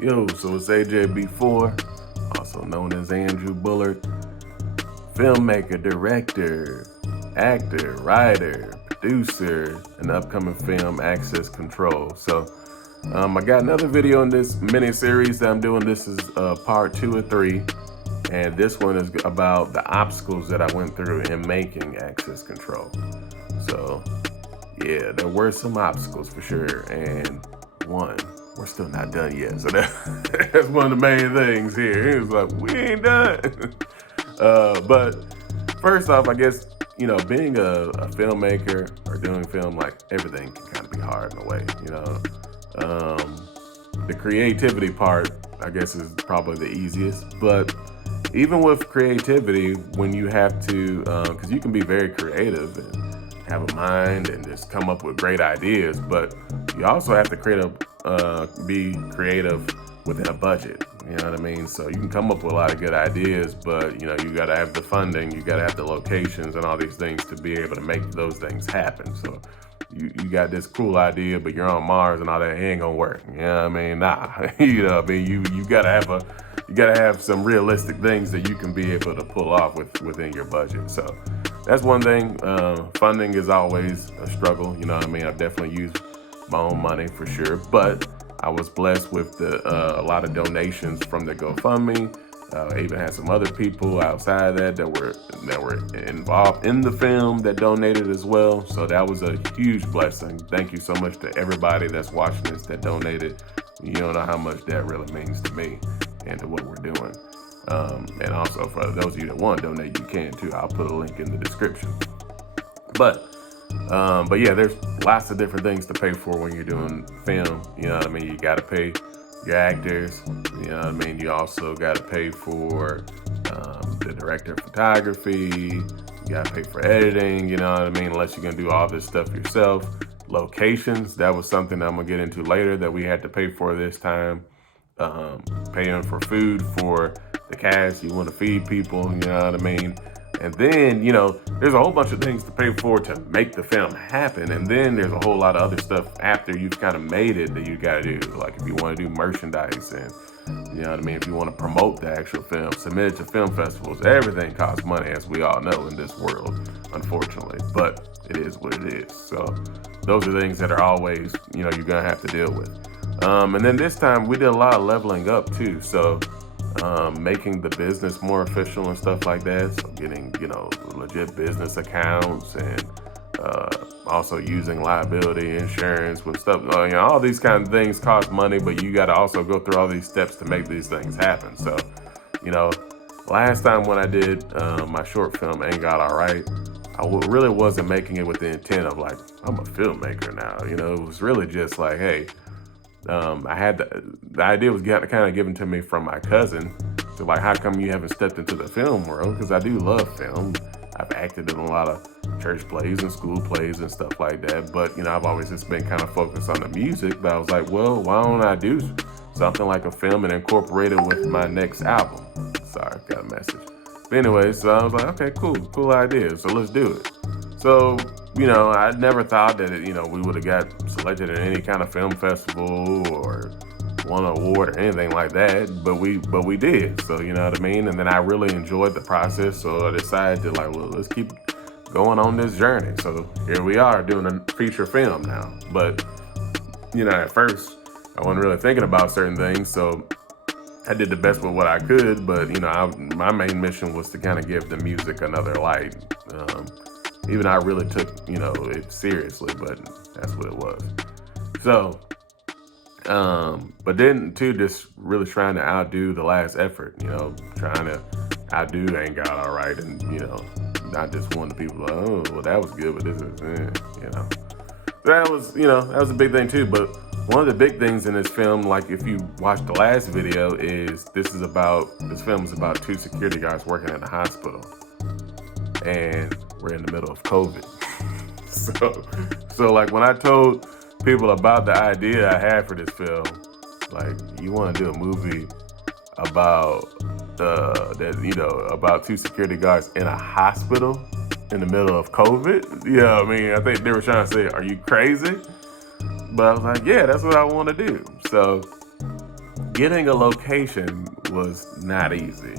Yo, so it's AJ 4, also known as Andrew Bullard, filmmaker, director, actor, writer, producer, and upcoming film Access Control. So I got another video in this mini-series that I'm doing. This is part 2 or 3, and this one is about the obstacles that I went through in making Access Control. So yeah, there were some obstacles for sure, and one, we're still not done yet. So that's one of the main things here. It was like, we ain't done. But first off, I guess, being a filmmaker or doing film, like, everything can kind of be hard in a way, The creativity part, I guess, is probably the easiest. But even with creativity, when you have to, because you can be very creative and have a mind and just come up with great ideas, but you also have to be creative within a budget. You know what I mean? So you can come up with a lot of good ideas, but you got to have the funding, you got to have the locations and all these things to be able to make those things happen. So you got this cool idea, but you're on Mars and all that, it ain't gonna work. You know what I mean? Nah. You gotta have some realistic things that you can be able to pull off within your budget. So that's one thing. Funding is always a struggle. You know what I mean? I've definitely used my own money for sure, but I was blessed with a lot of donations from the GoFundMe. I even had some other people outside of that were involved in the film that donated as well. So that was a huge blessing. Thank you so much to everybody that's watching this that donated. You don't know how much that really means to me and to what we're doing. And also for those of you that want to donate, you can too. I'll put a link in the description. But yeah, there's lots of different things to pay for when you're doing film. You know what I mean? You got to pay your actors. You know what I mean? You also got to pay for the director of photography. You got to pay for editing. You know what I mean? Unless you're going to do all this stuff yourself. Locations, that was something I'm going to get into later that we had to pay for this time. Paying for food for the cast. You want to feed people. You know what I mean? And then, there's a whole bunch of things to pay for to make the film happen. And then there's a whole lot of other stuff after you've kind of made it that you got to do. Like if you want to do merchandise and, you know what I mean, if you want to promote the actual film, submit it to film festivals, everything costs money, as we all know in this world, unfortunately. But it is what it is. So those are things that are always, you're going to have to deal with. And then this time we did a lot of leveling up too. So making the business more official and stuff like that. So getting, legit business accounts and also using liability insurance with stuff. All these kind of things cost money, but you got to also go through all these steps to make these things happen. So, last time when I did my short film, Ain't God Alright, I really wasn't making it with the intent of like, I'm a filmmaker now. It was really just like, hey, I had the idea was kind of given to me from my cousin. So like, how come you haven't stepped into the film world? Because I do love film. I've acted in a lot of church plays and school plays and stuff like that. But, I've always just been kind of focused on the music. But I was like, well, why don't I do something like a film and incorporate it with my next album? Sorry, got a message. But anyway, so I was like, okay, cool idea. So let's do it. So, I never thought that, we would have got selected in any kind of film festival or won an award or anything like that, but we did. So, you know what I mean? And then I really enjoyed the process. So I decided to like, well, let's keep going on this journey. So here we are doing a feature film now. But, at first I wasn't really thinking about certain things. So I did the best with what I could, but, my main mission was to kind of give the music another light. Even I really took, it seriously, but that's what it was. So, but then too, just really trying to outdo the last effort, trying to outdo Ain't God Alright, and, not just one of the people like, oh, well, that was good, but this is, That was a big thing too. But one of the big things in this film, like if you watch the last video, is this film is about 2 security guards working in a hospital. And we're in the middle of COVID. So like when I told people about the idea I had for this film, like, you want to do a movie about about 2 security guards in a hospital in the middle of COVID? I mean, I think they were trying to say, are you crazy? But I was like, yeah, that's what I want to do. So getting a location was not easy.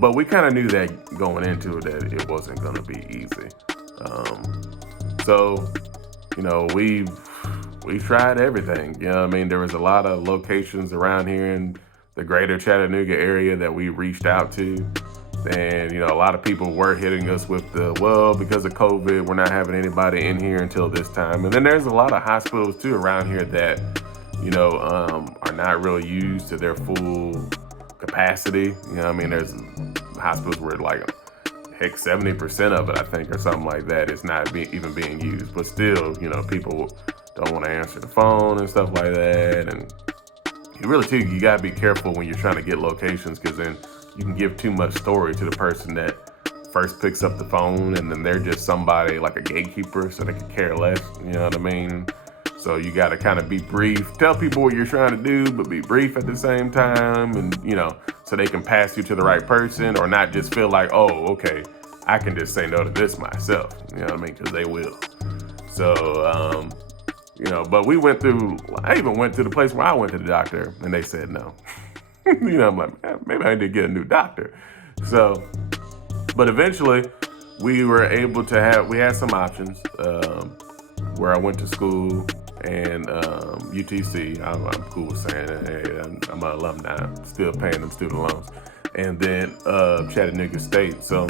But we kind of knew that going into it that it wasn't going to be easy. So, we tried everything. There was a lot of locations around here in the greater Chattanooga area that we reached out to. And, a lot of people were hitting us with because of COVID, we're not having anybody in here until this time. And then there's a lot of hospitals too around here that, are not really used to their full capacity. There's hospitals where 70% of it, I think, or something like that, is not even being used. But still, people don't want to answer the phone and stuff like that. And you got to be careful when you're trying to get locations, because then you can give too much story to the person that first picks up the phone, and then they're just somebody like a gatekeeper, so they can care less. You know what I mean? So you got to kind of be brief, tell people what you're trying to do, but be brief at the same time, and so they can pass you to the right person, or not just feel like, oh, okay, I can just say no to this myself. You know what I mean? Because they will. So, but I even went to the place where I went to the doctor, and they said no. I'm like, man, maybe I need to get a new doctor. So, but eventually we were able to we had some options, where I went to school, and UTC, I'm cool with saying it. Hey, I'm an alumni, still paying them student loans. And then Chattanooga State. So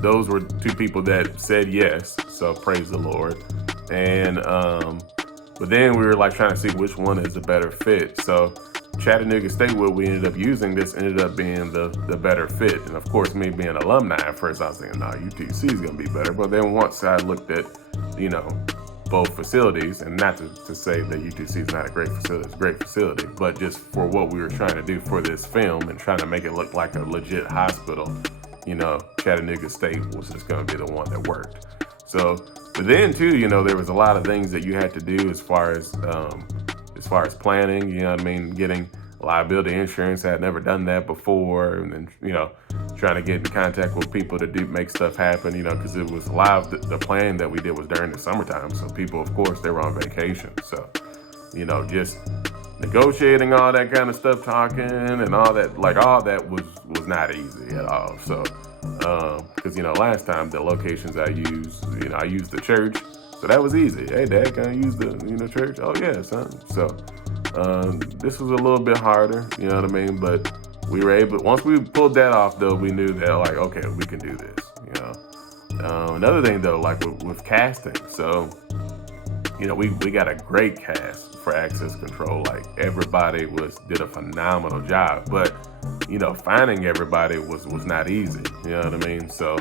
those were two people that said yes. So praise the Lord. And but then we were trying to see which one is a better fit. So Chattanooga State, what we ended up using, this ended up being the better fit. And of course, me being an alumni, at first I was thinking, UTC is going to be better. But then once I looked at, both facilities, and not to say that UTC is not a great facility, it's a great facility, but just for what we were trying to do for this film and trying to make it look like a legit hospital, Chattanooga State was just going to be the one that worked. So, but then too, there was a lot of things that you had to do as far as planning, getting liability insurance. I had never done that before. And then, trying to get in contact with people to make stuff happen, because it was live. The plan that we did was during the summertime. So people, of course, they were on vacation. So, just negotiating all that kind of stuff, talking and all that, all that was not easy at all. So, because, last time the locations I used, I used the church. So that was easy. Hey, Dad, can I use the church? Oh, yeah, son. So this was a little bit harder, you know what I mean? But we were able, once we pulled that off, though, we knew that, okay, we can do this, Another thing, though, with casting. So, we got a great cast for Access Control. Everybody did a phenomenal job. But, finding everybody was not easy, you know what I mean? So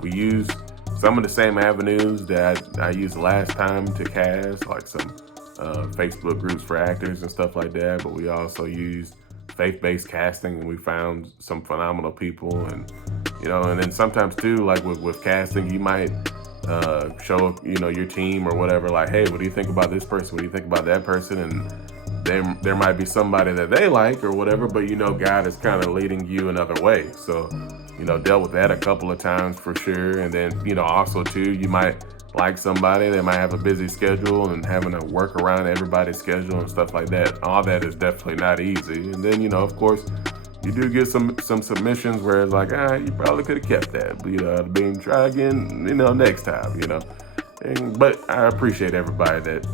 we used some of the same avenues that I used last time to cast, like some Facebook groups for actors and stuff like that. But we also used faith-based casting, and we found some phenomenal people. And and then sometimes too, with casting, you might show up, your team or whatever, hey, what do you think about this person? What do you think about that person? And there might be somebody that they like or whatever, but God is kind of leading you another way. So dealt with that a couple of times for sure. And then, also too, you might like somebody that might have a busy schedule, and having to work around everybody's schedule and stuff like that. All that is definitely not easy. And then, of course, you do get some submissions where it's you probably could have kept that, but, try again, next time, but I appreciate everybody that,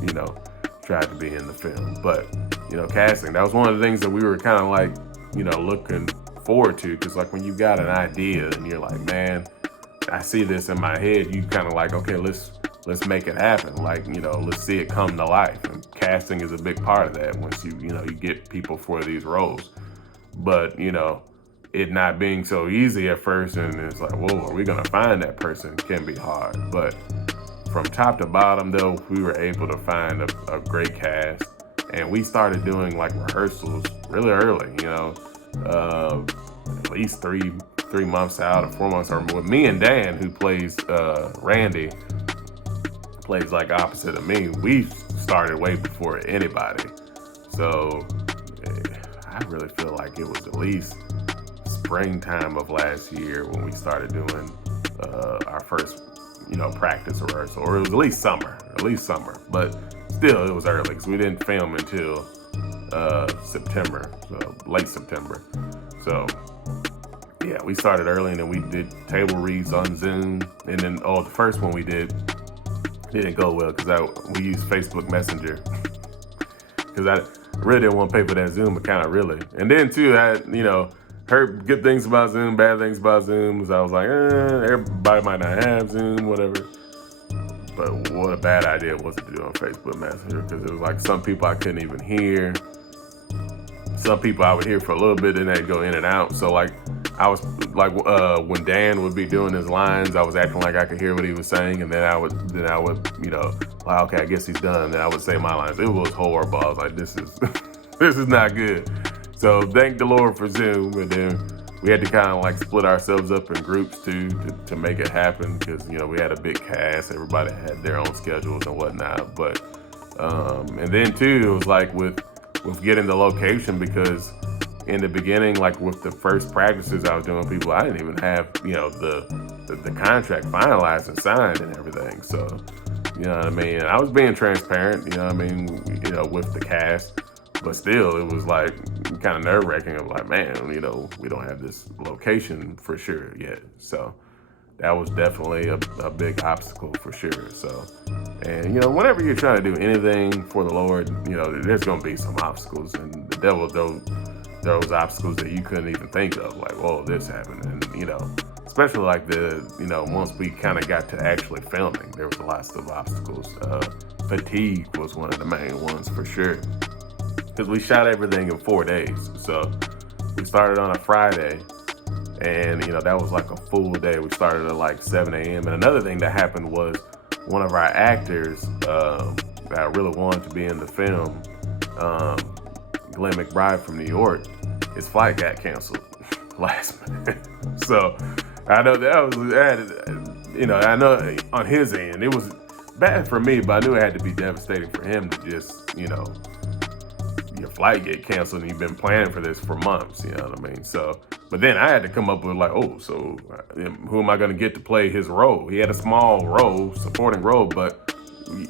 tried to be in the film. But, casting, that was one of the things that we were kind of looking forward to, because when you got an idea and you're man, I see this in my head, you kind of okay, let's make it happen. Let's see it come to life. And casting is a big part of that once you get people for these roles. But, it not being so easy at first, and it's whoa, are we going to find that person, can be hard. But from top to bottom, though, we were able to find a great cast. And we started doing rehearsals really early, at least 3 months out or 4 months. Or with me and Dan, who plays Randy, plays opposite of me, we started way before anybody. So I really feel like it was at least springtime of last year when we started doing our first, practice rehearsal, or it was at least summer. But still, it was early because we didn't film until September, so late September. So yeah, we started early, and then we did table reads on Zoom. And then the first one we didn't go well because we used Facebook Messenger because I really didn't want to pay for that Zoom account, really. And then too, I heard good things about Zoom, bad things about Zoom. So I was like, everybody might not have Zoom, whatever. But what a bad idea it was to do on Facebook Messenger, because it was like some people I couldn't even hear. Some people I would hear for a little bit, and they'd go in and out. So like I was like when Dan would be doing his lines, I was acting like I could hear what he was saying, and then I would like, okay, I guess he's done. Then I would say my lines. It was horrible. I was like, this is this is not good. So thank the Lord for Zoom. And then we had to kind of like split ourselves up in groups too to make it happen, because we had a big cast. Everybody had their own schedules and whatnot. But and then too, it was like with getting the location, because in the beginning, like with the first practices I was doing people, I didn't even have the contract finalized and signed and everything. So you know what I mean. I was being transparent. You know what I mean. With the cast. But still, it was like kind of nerve-wracking. Of like, man, we don't have this location for sure yet. So that was definitely a big obstacle for sure. So, and whenever you're trying to do anything for the Lord, there's gonna be some obstacles, and the devil those obstacles that you couldn't even think of. Like, whoa, this happened, and especially like once we kind of got to actually filming, there was lots of obstacles. Fatigue was one of the main ones for sure. Because we shot everything in 4 days. So we started on a Friday, and that was like a full day. We started at like 7 a.m. And another thing that happened was one of our actors that really wanted to be in the film, Glenn McBride from New York, his flight got canceled last minute. So I know I know on his end it was bad for me, but I knew it had to be devastating for him to just your flight get canceled, and you've been planning for this for months, you know what I mean? So, but then I had to come up with like, so who am I going to get to play his role? He had a small role, supporting role, but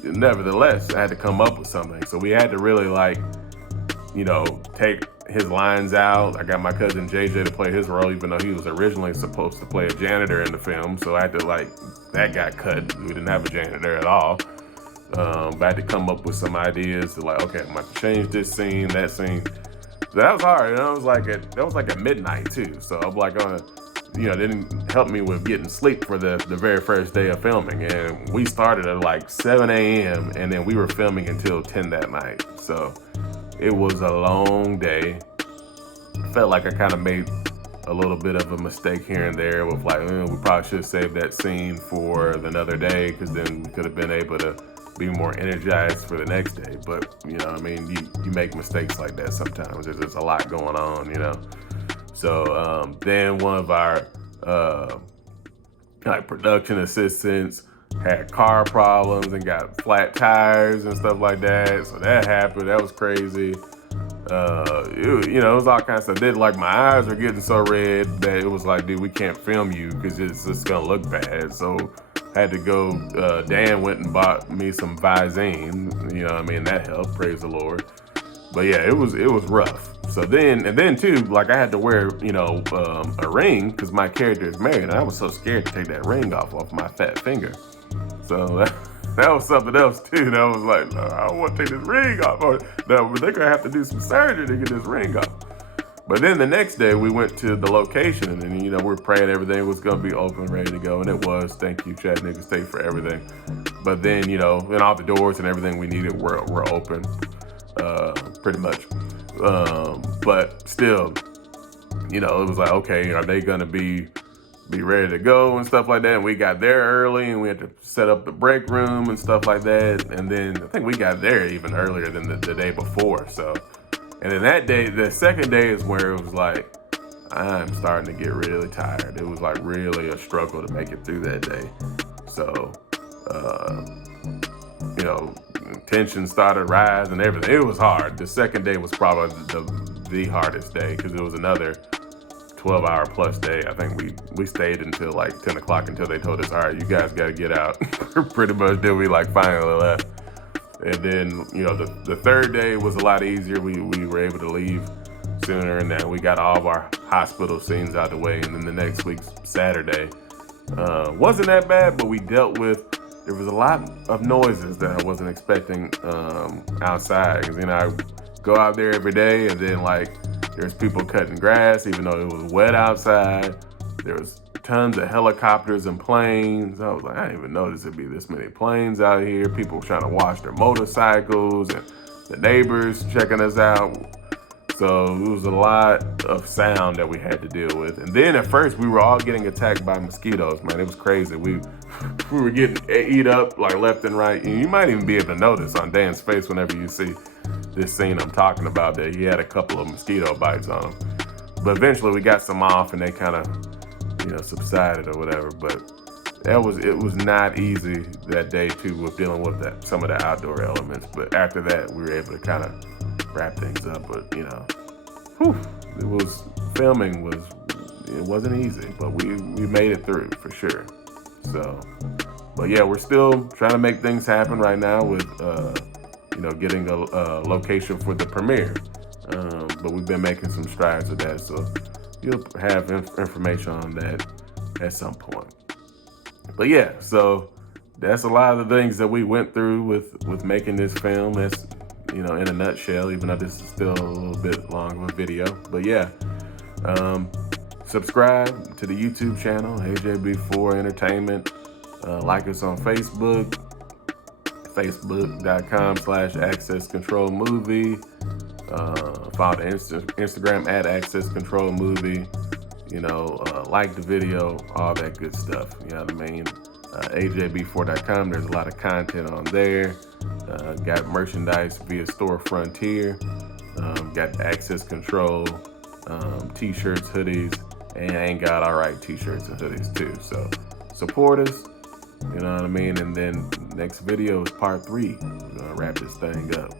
nevertheless, I had to come up with something. So we had to really take his lines out. I got my cousin JJ to play his role, even though he was originally supposed to play a janitor in the film. So I had to that got cut. We didn't have a janitor at all. But I had to come up with some ideas to okay, I'm going to change this scene, that scene. So that was hard. And that was like at midnight too. So I'm like didn't help me with getting sleep for the very first day of filming. And we started at like 7 a.m. and then we were filming until 10 that night. So it was a long day. I felt like I kind of made a little bit of a mistake here and there with we probably should have saved that scene for another day, because then we could have been able to be more energized for the next day. But you make mistakes like that sometimes. There's just a lot going on, So then one of our production assistants had car problems and got flat tires and stuff like that. So that happened. That was crazy. It was all kinds of stuff. Then my eyes were getting so red that it was like, dude, we can't film you because it's just gonna look bad. So had to go, Dan went and bought me some Visine, that helped, praise the Lord. But yeah, it was rough. So then too, I had to wear, a ring because my character is married, and I was so scared to take that ring off my fat finger. So that was something else too. That was like, no, I don't want to take this ring off. Or no, they're gonna have to do some surgery to get this ring off. But then the next day we went to the location, and we're praying everything was gonna be open, ready to go, and it was. Thank you, Chattanooga State, for everything. But then and all the doors and everything we needed were open, pretty much. But still, it was like, okay, are they gonna be ready to go and stuff like that? And we got there early, and we had to set up the break room and stuff like that. And then I think we got there even earlier than the day before. So. And then that day, the second day is where it was like, I'm starting to get really tired. It was really a struggle to make it through that day. So, tension started rising and everything. It was hard. The second day was probably the hardest day, because it was another 12-hour plus day. I think we stayed until 10 o'clock until they told us, all right, you guys got to get out. Pretty much then we finally left. And then, you know, the third day was a lot easier. We were able to leave sooner, and then we got all of our hospital scenes out of the way. And then the next week's Saturday wasn't that bad, but we dealt with, there was a lot of noises that I wasn't expecting outside. Because, you know, I go out there every day, and then, like, there's people cutting grass, even though it was wet outside. There was tons of helicopters and planes. I was like, I didn't even notice there'd be this many planes out here. People trying to wash their motorcycles, and the neighbors checking us out. So it was a lot of sound that we had to deal with. And then at first we were all getting attacked by mosquitoes, man. It was crazy. We were getting eat up like left and right. And you might even be able to notice on Dan's face whenever you see this scene I'm talking about that he had a couple of mosquito bites on him. But eventually we got some off, and they kind of, you know, subsided or whatever. But it was not easy that day too with dealing with some of the outdoor elements. But after that, we were able to kind of wrap things up. But, you know, filming wasn't easy, but we made it through for sure. So, but yeah, we're still trying to make things happen right now with you know, getting a location for the premiere. But we've been making some strides with that, so you'll have information on that at some point. But yeah, so that's a lot of the things that we went through with making this film. That's, you know, in a nutshell, even though this is still a little bit long of a video. But yeah, subscribe to the YouTube channel, AJB4 Entertainment. Like us on Facebook, facebook.com/accesscontrolmovie. Follow the Instagram @accesscontrolmovie. You know, like the video, all that good stuff. You know what I mean? AJB4.com. There's a lot of content on there. Got merchandise via Store Frontier. Got Access Control t-shirts, hoodies, and Ain't God Alright t-shirts and hoodies too. So support us. You know what I mean? And then next video is part 3. We're gonna wrap this thing up.